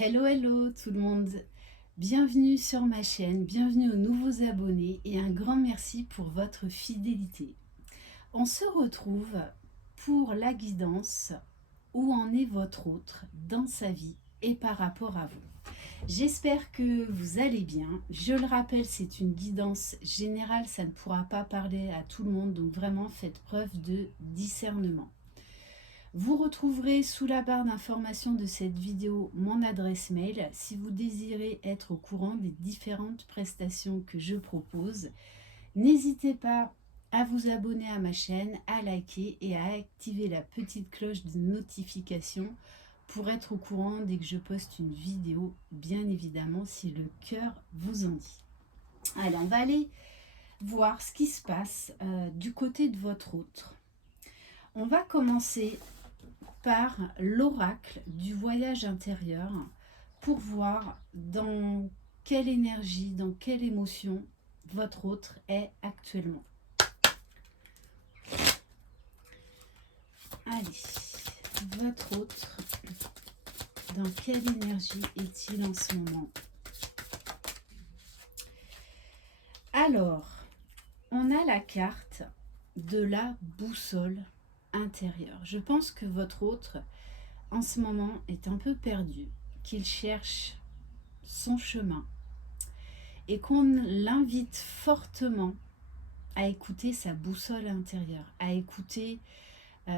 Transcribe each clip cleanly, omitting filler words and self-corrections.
Hello, hello tout le monde. Bienvenue sur ma chaîne, bienvenue aux nouveaux abonnés et un grand merci pour votre fidélité. On se retrouve pour la guidance où en est votre autre dans sa vie et par rapport à vous. J'espère que vous allez bien. Je le rappelle, c'est une guidance générale, ça ne pourra pas parler à tout le monde, donc vraiment faites preuve de discernement. Vous retrouverez sous la barre d'information de cette vidéo mon adresse mail si vous désirez être au courant des différentes prestations que je propose. N'hésitez pas à vous abonner à ma chaîne, à liker et à activer la petite cloche de notification pour être au courant dès que je poste une vidéo, bien évidemment si le cœur vous en dit. Allez, on va aller voir ce qui se passe du côté de votre autre. On va commencer par l'oracle du voyage intérieur pour voir dans quelle énergie, dans quelle émotion votre autre est actuellement. Allez, votre autre, dans quelle énergie est-il en ce moment? Alors, on a la carte de la boussole intérieure. Je pense que votre autre, en ce moment, est un peu perdu, qu'il cherche son chemin et qu'on l'invite fortement à écouter sa boussole intérieure, à écouter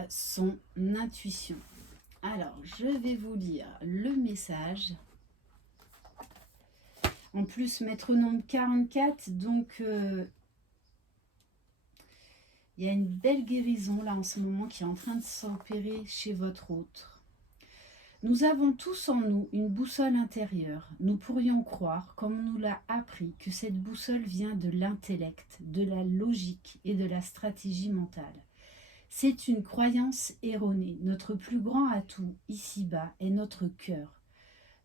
son intuition. Alors, je vais vous lire le message. En plus, maître nombre 44, donc il y a une belle guérison là en ce moment qui est en train de s'opérer chez votre autre. Nous avons tous en nous une boussole intérieure. Nous pourrions croire, comme on nous l'a appris, que cette boussole vient de l'intellect, de la logique et de la stratégie mentale. C'est une croyance erronée. Notre plus grand atout ici-bas est notre cœur.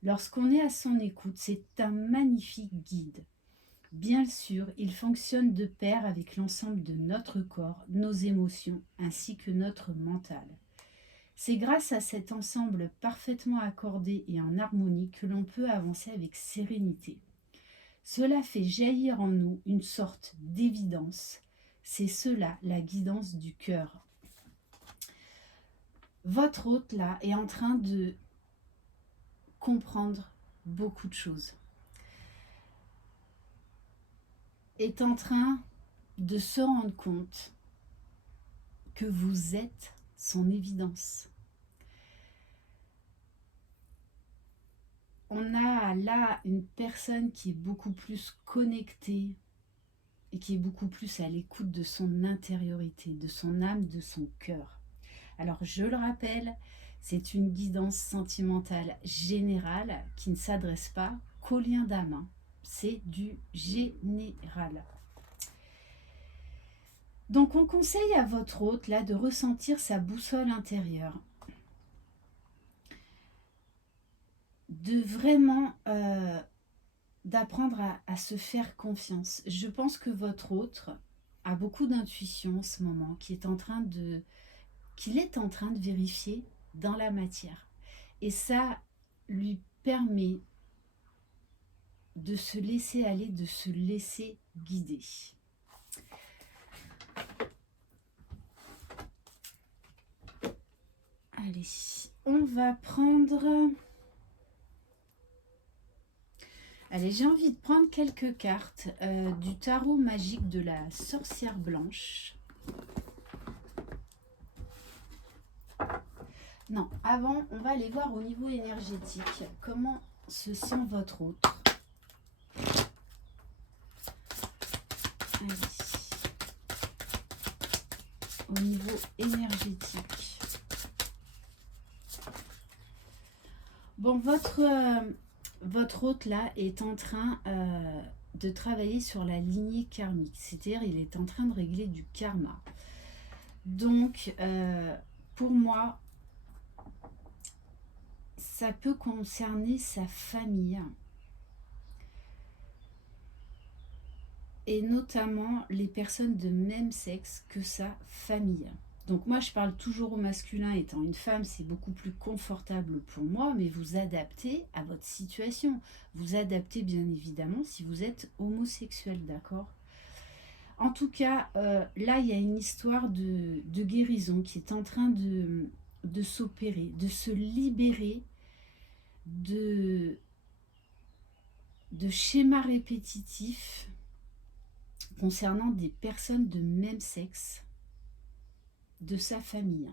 Lorsqu'on est à son écoute, c'est un magnifique guide. Bien sûr, il fonctionne de pair avec l'ensemble de notre corps, nos émotions ainsi que notre mental. C'est grâce à cet ensemble parfaitement accordé et en harmonie que l'on peut avancer avec sérénité. Cela fait jaillir en nous une sorte d'évidence. C'est cela la guidance du cœur. Votre hôte là est en train de comprendre beaucoup de choses. Est en train de se rendre compte que vous êtes son évidence. On a là une personne qui est beaucoup plus connectée et qui est beaucoup plus à l'écoute de son intériorité, de son âme, de son cœur. Alors je le rappelle, c'est une guidance sentimentale générale qui ne s'adresse pas qu'aux liens d'âme. C'est du général. Donc on conseille à votre hôte là de ressentir sa boussole intérieure. De vraiment d'apprendre à se faire confiance. Je pense que votre autre a beaucoup d'intuition en ce moment, qu'il est en train de vérifier dans la matière. Et ça lui permet de se laisser aller, de se laisser guider. Allez, on va prendre... Allez, j'ai envie de prendre quelques cartes du tarot magique de la sorcière blanche. Non, avant, on va aller voir au niveau énergétique comment se sent votre autre. Allez. Au niveau énergétique. Bon, votre hôte là est en train de travailler sur la lignée karmique, c'est-à-dire il est en train de régler du karma. Donc pour moi, ça peut concerner sa famille et notamment les personnes de même sexe que sa famille. Donc moi, je parle toujours au masculin. Étant une femme, c'est beaucoup plus confortable pour moi, mais vous adaptez à votre situation. Vous adaptez bien évidemment si vous êtes homosexuel, d'accord? En tout cas, là, il y a une histoire de guérison qui est en train de s'opérer, de se libérer de, de schémas répétitifs concernant des personnes de même sexe de sa famille.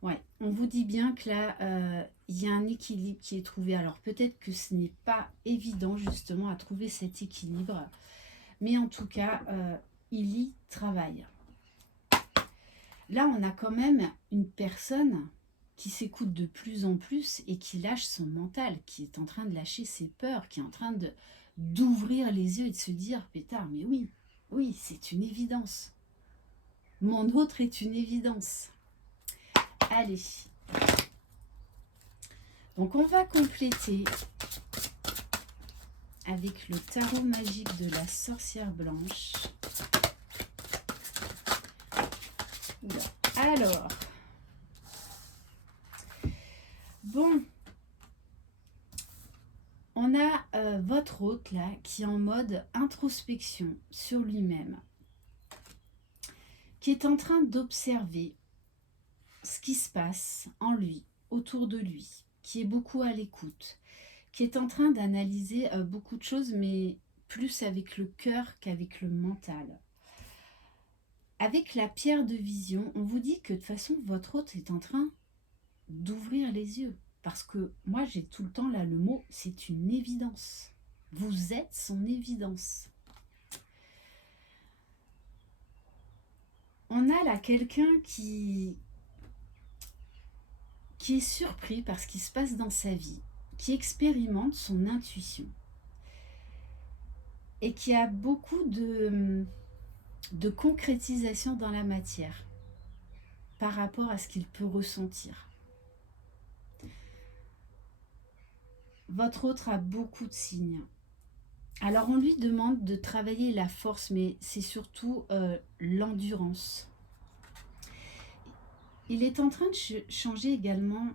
Ouais, on vous dit bien que là, il y a un équilibre qui est trouvé. Alors peut-être que ce n'est pas évident justement à trouver cet équilibre, mais en tout cas, il y travaille. Là, on a quand même une personne qui s'écoute de plus en plus et qui lâche son mental, qui est en train de lâcher ses peurs, qui est en train d'ouvrir les yeux et de se dire, pétard, mais oui, oui, c'est une évidence. Mon autre est une évidence. Allez. Donc on va compléter avec le tarot magique de la sorcière blanche. Oula. Alors, bon, on a votre hôte là qui est en mode introspection sur lui-même, qui est en train d'observer ce qui se passe en lui, autour de lui, qui est beaucoup à l'écoute, qui est en train d'analyser beaucoup de choses, mais plus avec le cœur qu'avec le mental. Avec la pierre de vision, on vous dit que de toute façon, votre hôte est en train d'ouvrir les yeux. Parce que moi, j'ai tout le temps là le mot, c'est une évidence. Vous êtes son évidence. On a là quelqu'un qui est surpris par ce qui se passe dans sa vie, qui expérimente son intuition et qui a beaucoup de concrétisation dans la matière par rapport à ce qu'il peut ressentir. Votre autre a beaucoup de signes. Alors on lui demande de travailler la force, mais c'est surtout l'endurance. Il est en train de changer également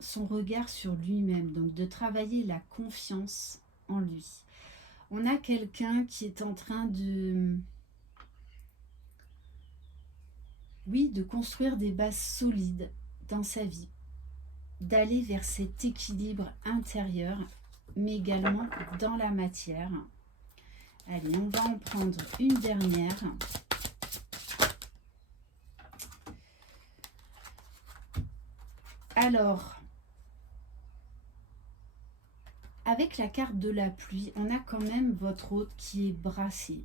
son regard sur lui-même, donc de travailler la confiance en lui. On a quelqu'un qui est en train de construire des bases solides dans sa vie, d'aller vers cet équilibre intérieur, mais également dans la matière. Allez, on va en prendre une dernière. Alors, avec la carte de la pluie, on a quand même votre hôte qui est brassé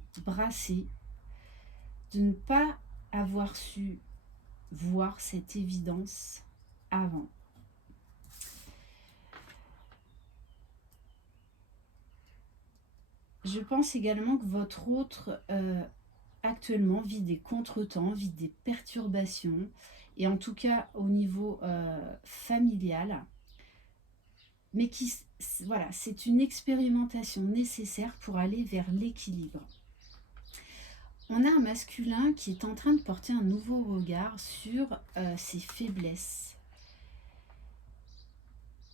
de ne pas avoir su voir cette évidence avant. Je pense également que votre autre actuellement vit des contretemps, vit des perturbations, et en tout cas au niveau familial, mais qui, voilà, c'est une expérimentation nécessaire pour aller vers l'équilibre. On a un masculin qui est en train de porter un nouveau regard sur ses faiblesses,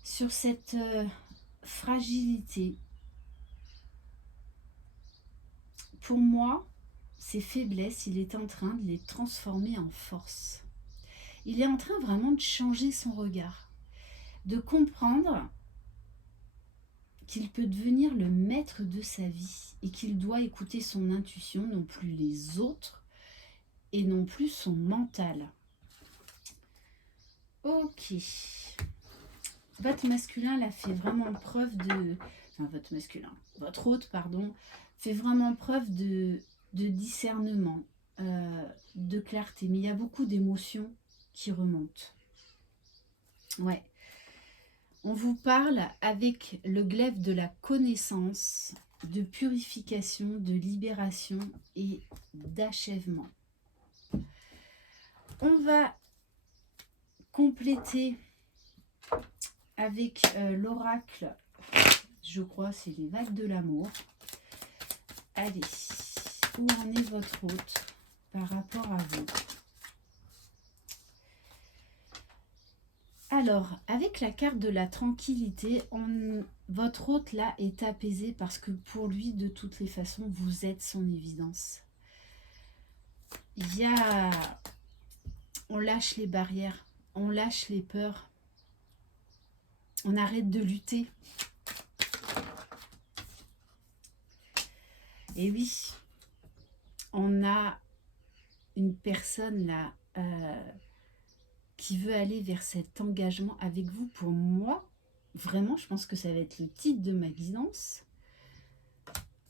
sur cette fragilité. Pour moi, ces faiblesses, il est en train de les transformer en force. Il est en train vraiment de changer son regard, de comprendre qu'il peut devenir le maître de sa vie et qu'il doit écouter son intuition, non plus les autres et non plus son mental. Ok. Votre masculin là fait vraiment preuve de... Enfin, votre hôte, pardon, fait vraiment preuve de discernement, de clarté. Mais il y a beaucoup d'émotions qui remontent. Ouais. On vous parle avec le glaive de la connaissance, de purification, de libération et d'achèvement. On va compléter avec l'oracle, je crois c'est les vagues de l'amour. Allez, où en est votre hôte? par rapport à vous. Alors, avec la carte de la tranquillité, votre hôte là est apaisé parce que pour lui, de toutes les façons, vous êtes son évidence. Il y a... On lâche les barrières, on lâche les peurs, on arrête de lutter. Et oui, on a une personne là qui veut aller vers cet engagement avec vous. Pour moi, vraiment, je pense que ça va être le titre de ma guidance.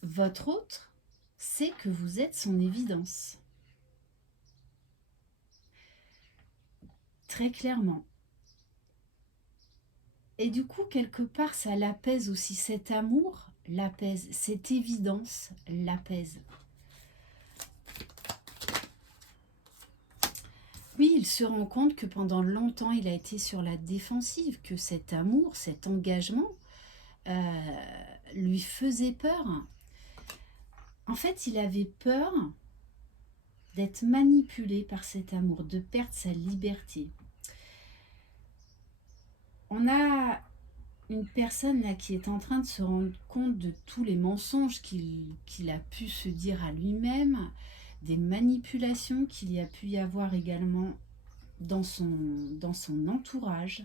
Votre hôte sait que vous êtes son évidence. Très clairement. Et du coup, quelque part, ça l'apaise aussi. Cet amour l'apaise. Cette évidence l'apaise. Oui, il se rend compte que pendant longtemps, il a été sur la défensive, que cet amour, cet engagement lui faisait peur. En fait, il avait peur d'être manipulé par cet amour, de perdre sa liberté. On a une personne là qui est en train de se rendre compte de tous les mensonges qu'il a pu se dire à lui-même, des manipulations qu'il y a pu y avoir également dans son entourage.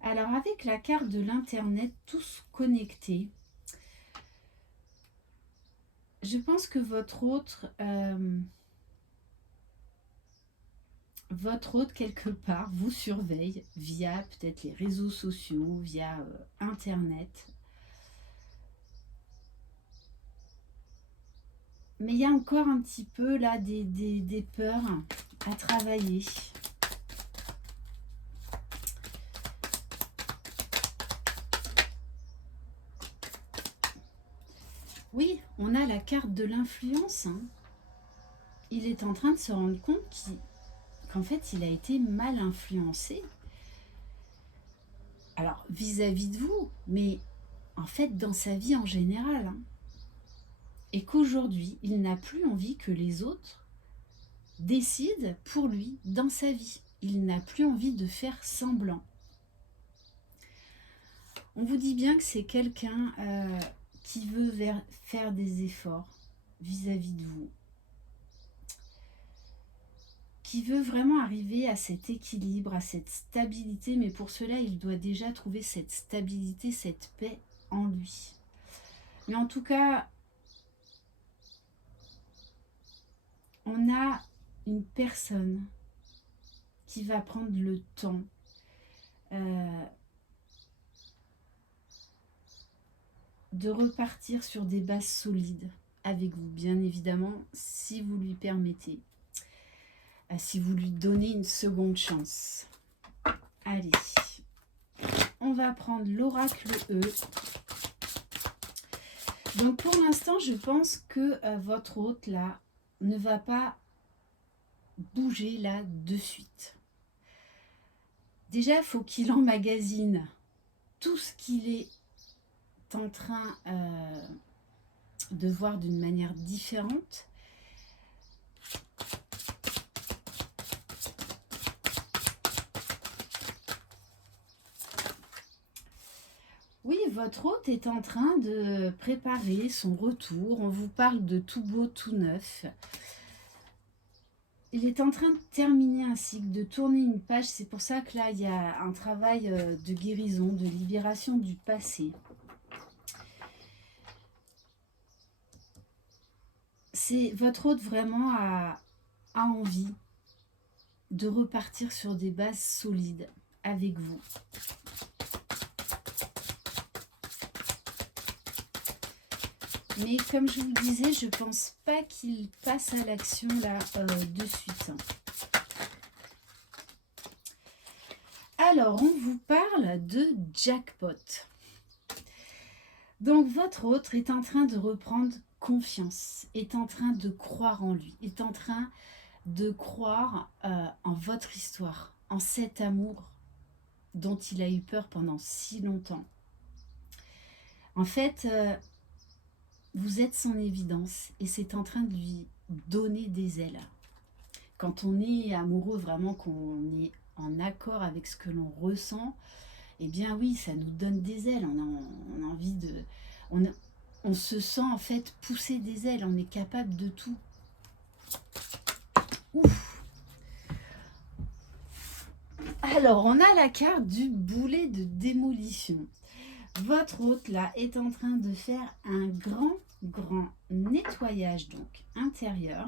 Alors avec la carte de l'internet, tous connectés, je pense que votre hôte quelque part vous surveille via peut-être les réseaux sociaux, via internet. Mais il y a encore un petit peu là des peurs à travailler. Oui, on a la carte de l'influence. Hein. Il est en train de se rendre compte qu'en fait, il a été mal influencé. Alors, vis-à-vis de vous, mais en fait, dans sa vie en général. Hein. Et qu'aujourd'hui, il n'a plus envie que les autres décident pour lui dans sa vie. Il n'a plus envie de faire semblant. On vous dit bien que c'est quelqu'un qui veut faire des efforts vis-à-vis de vous, qui veut vraiment arriver à cet équilibre, à cette stabilité, mais pour cela, il doit déjà trouver cette stabilité, cette paix en lui. Mais en tout cas, on a une personne qui va prendre le temps de repartir sur des bases solides avec vous, bien évidemment, si vous lui permettez, si vous lui donnez une seconde chance. Allez, on va prendre l'oracle E. Donc pour l'instant, je pense que votre hôte là ne va pas bouger là de suite. Déjà, il faut qu'il emmagasine tout ce qu'il est en train de voir d'une manière différente. Oui, votre hôte est en train de préparer son retour. On vous parle de tout beau, tout neuf. Il est en train de terminer un cycle, de tourner une page. C'est pour ça que là, il y a un travail de guérison, de libération du passé. C'est votre hôte vraiment a envie de repartir sur des bases solides avec vous. Mais comme je vous le disais, je pense pas qu'il passe à l'action là de suite. Alors, on vous parle de jackpot. Donc, votre hôte est en train de reprendre confiance, est en train de croire en lui, est en train de croire en votre histoire, en cet amour dont il a eu peur pendant si longtemps. En fait, vous êtes son évidence et c'est en train de lui donner des ailes. Quand on est amoureux, vraiment qu'on est en accord avec ce que l'on ressent, eh bien oui, ça nous donne des ailes. On a envie de... On se sent en fait pousser des ailes, on est capable de tout. Ouf. Alors, on a la carte du boulet de démolition. Votre hôte là est en train de faire un grand nettoyage donc intérieur,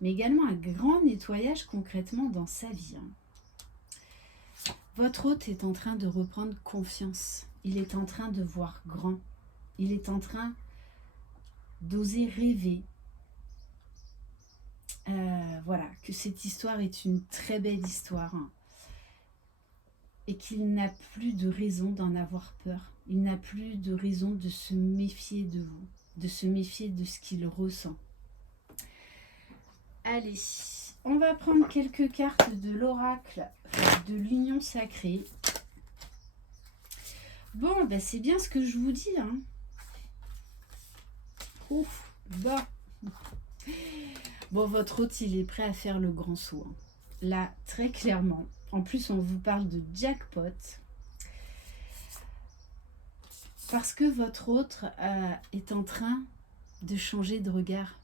mais également un grand nettoyage concrètement dans sa vie. Votre hôte est en train de reprendre confiance. Il est en train de voir grand. Il est en train d'oser rêver. Voilà, que cette histoire est une très belle histoire. Et qu'il n'a plus de raison d'en avoir peur. Il n'a plus de raison de se méfier de vous, de se méfier de ce qu'il ressent. Allez, on va prendre quelques cartes de l'oracle de l'union sacrée. Bon, ben c'est bien ce que je vous dis. Hein. Ouf, bah. Bon, votre hôte, il est prêt à faire le grand saut. Hein. Là, très clairement. En plus, on vous parle de jackpot. Parce que votre hôte est en train de changer de regard.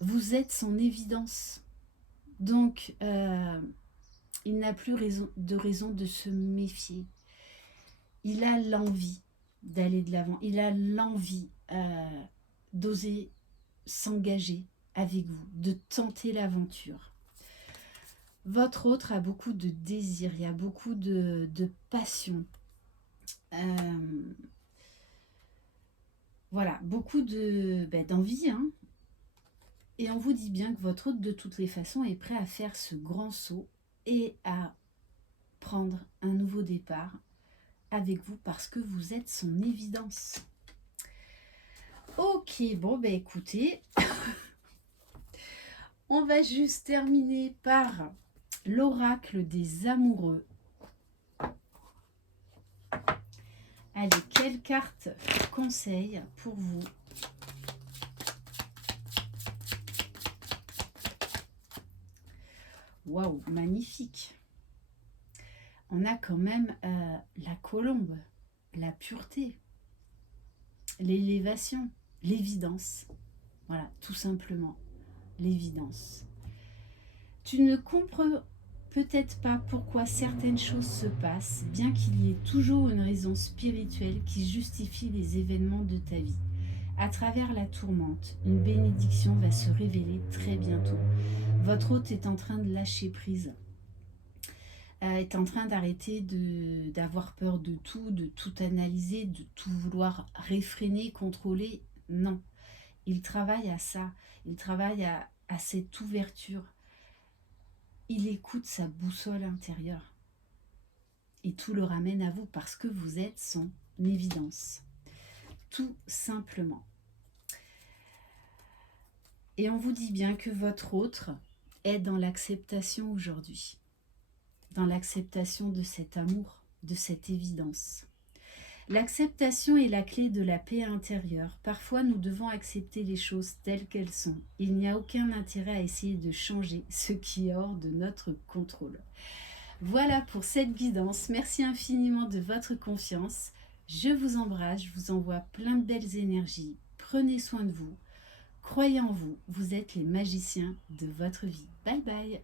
Vous êtes son évidence. Donc, il n'a plus de raison de se méfier. Il a l'envie d'aller de l'avant. Il a l'envie d'oser s'engager avec vous, de tenter l'aventure. Votre autre a beaucoup de désir, il y a beaucoup de passion. Voilà, beaucoup d'envie. Hein. Et on vous dit bien que votre hôte, de toutes les façons, est prêt à faire ce grand saut et à prendre un nouveau départ avec vous parce que vous êtes son évidence. Ok, bon, ben écoutez, on va juste terminer par l'oracle des amoureux. Allez, quelle carte conseil pour vous? Waouh, magnifique. On a quand même la colombe, la pureté, l'élévation, l'évidence. Voilà, tout simplement, l'évidence. Tu ne comprends peut-être pas pourquoi certaines choses se passent, bien qu'il y ait toujours une raison spirituelle qui justifie les événements de ta vie. À travers la tourmente, une bénédiction va se révéler très bientôt. Votre hôte est en train de lâcher prise, est en train d'arrêter d'avoir peur de tout analyser, de tout vouloir réfréner, contrôler. Non, il travaille à ça, il travaille à cette ouverture. Il écoute sa boussole intérieure et tout le ramène à vous parce que vous êtes son évidence, tout simplement. Et on vous dit bien que votre autre est dans l'acceptation aujourd'hui, dans l'acceptation de cet amour, de cette évidence. L'acceptation est la clé de la paix intérieure. Parfois, nous devons accepter les choses telles qu'elles sont. Il n'y a aucun intérêt à essayer de changer ce qui est hors de notre contrôle. Voilà pour cette guidance. Merci infiniment de votre confiance. Je vous embrasse, je vous envoie plein de belles énergies. Prenez soin de vous. Croyez en vous, vous êtes les magiciens de votre vie. Bye bye.